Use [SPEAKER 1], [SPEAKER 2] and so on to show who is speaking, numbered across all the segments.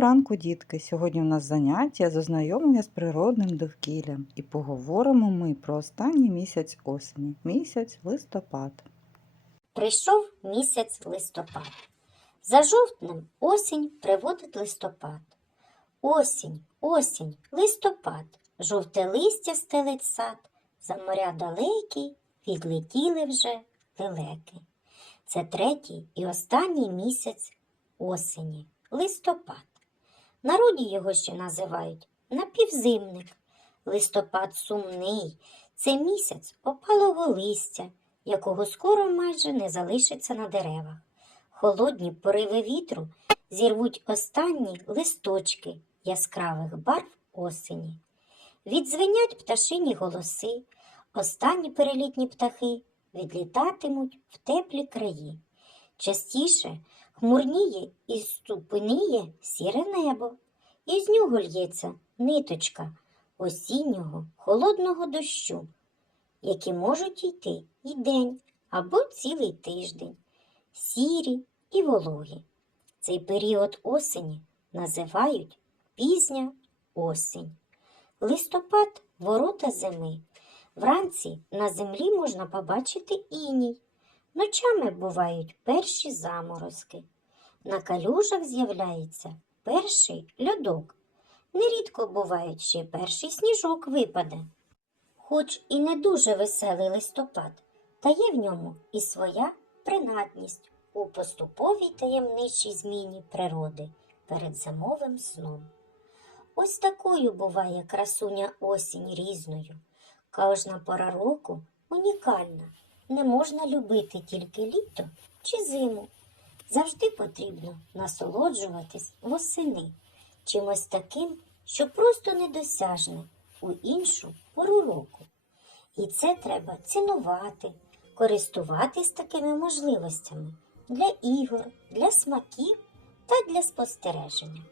[SPEAKER 1] Ранку, дітки! Сьогодні у нас заняття з ознайомлення з природним довкіллям і поговоримо ми про останній місяць осені, місяць листопад.
[SPEAKER 2] Прийшов місяць листопад. За жовтнем осінь приводить листопад. Осінь, осінь, листопад, жовте листя стелить сад, за моря далекі відлетіли вже лелеки. Це третій і останній місяць осені, листопад. Народі його ще називають напівзимник. Листопад сумний, це місяць опалого листя, якого скоро майже не залишиться на деревах. Холодні пориви вітру зірвуть останні листочки яскравих барв осені. Відзвенять пташині голоси, останні перелітні птахи відлітатимуть в теплі краї. Частіше хмурніє і ступеніє сіре небо, і з нього лється ниточка осіннього холодного дощу, які можуть йти і день або цілий тиждень, сірі і вологі. Цей період осені називають пізня осінь. Листопад ворота зими. Вранці на землі можна побачити іній. Ночами бувають перші заморозки. На калюжах з'являється перший льодок. Нерідко бувають ще перший сніжок випаде. Хоч і не дуже веселий листопад, та є в ньому і своя принадність у поступовій таємничій зміні природи перед зимовим сном. Ось такою буває красуня осінь різною. Кожна пора року унікальна. Не можна любити тільки літо чи зиму. Завжди потрібно насолоджуватись восени чимось таким, що просто недосяжне у іншу пору року. І це треба цінувати, користуватись такими можливостями для ігор, для смаків та для спостереження.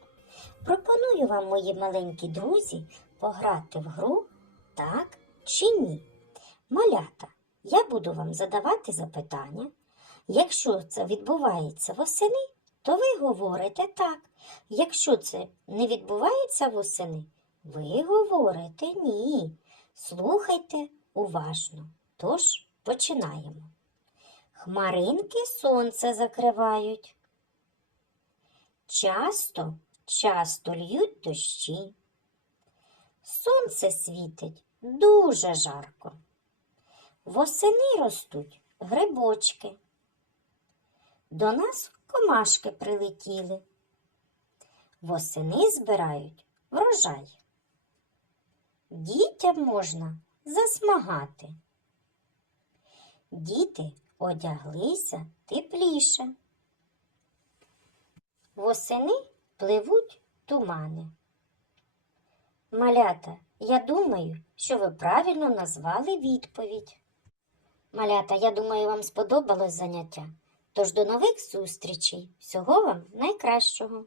[SPEAKER 2] Пропоную вам, мої маленькі друзі, пограти в гру так чи ні. Малята, я буду вам задавати запитання. Якщо це відбувається восени, то ви говорите так. Якщо це не відбувається восени, ви говорите ні. Слухайте уважно. Тож починаємо. Хмаринки сонце закривають. Часто, часто льють дощі. Сонце світить дуже жарко. Восени ростуть грибочки. До нас комашки прилетіли. Восени збирають врожай. Дітям можна засмагати. Діти одяглися тепліше. Восени пливуть тумани. Малята, я думаю, що ви правильно назвали відповідь. Малята, я думаю, вам сподобалось заняття. Тож до нових зустрічей. Всього вам найкращого!